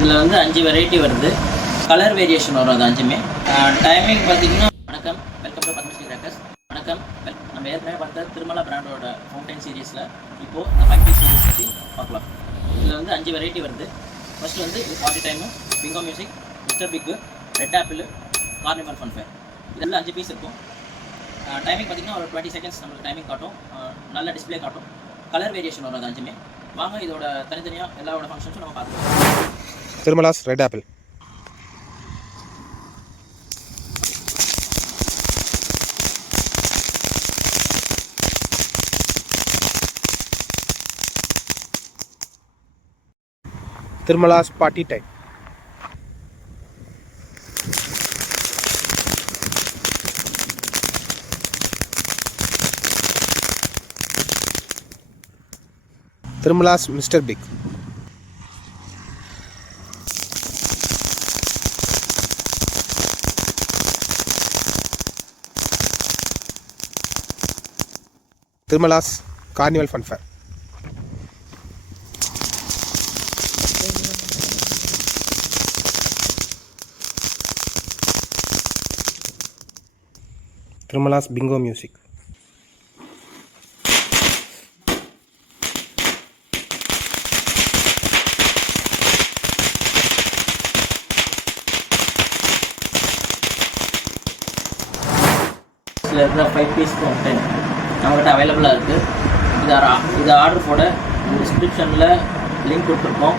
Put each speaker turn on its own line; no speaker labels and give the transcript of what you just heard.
இதில் வந்து அஞ்சு வெரைட்டி வருது. கலர் வேரியேஷன் வரும் அது அஞ்சுமே. டைமிங் பார்த்தீங்கன்னா வணக்கம் வெல்கம் டு பத்மஸ்ரீ கிராக்கர்ஸ் வணக்கம் நம்ம ஏற்கனவே பார்த்த திருமலா பிராண்டோட ஃபவுண்டைன் சீரீஸில் இப்போது இந்த ஃபைவ் சீரீஸ் பற்றி பார்க்கலாம். இதில் வந்து அஞ்சு வெரைட்டி வருது. ஃபர்ஸ்ட் வந்து இது forty time bingo music mister big red apple carnival fun fair இதெல்லாம் அஞ்சு பீஸ் இருக்கும். டைமிங் பார்த்தீங்கன்னா ஒரு டுவெண்ட்டி செகண்ட்ஸ் நம்மளுக்கு டைமிங் காட்டும். நல்ல டிஸ்ப்ளே காட்டும். கலர் வேரியேஷன் வரும் அது அஞ்சுமே. வாங்க இதோட தனித்தனியாக எல்லாரோட ஃபங்க்ஷன்ஸும் நம்ம பார்த்துக்கலாம்.
திருமலாஸ் red apple Thirumalas party time Thirumalas mister big. Thirumalas carnival funfair Thirumalas bingo music
சில இருக்கிற ஃபைவ் பீஸ் கண்டென்ட் நம்மகிட்ட அவைலபிளாக இருக்குது இதை இதை ஆர்டர் போட டிஸ்கிரிப்ஷனில் லிங்க் கொடுத்துருக்கோம்.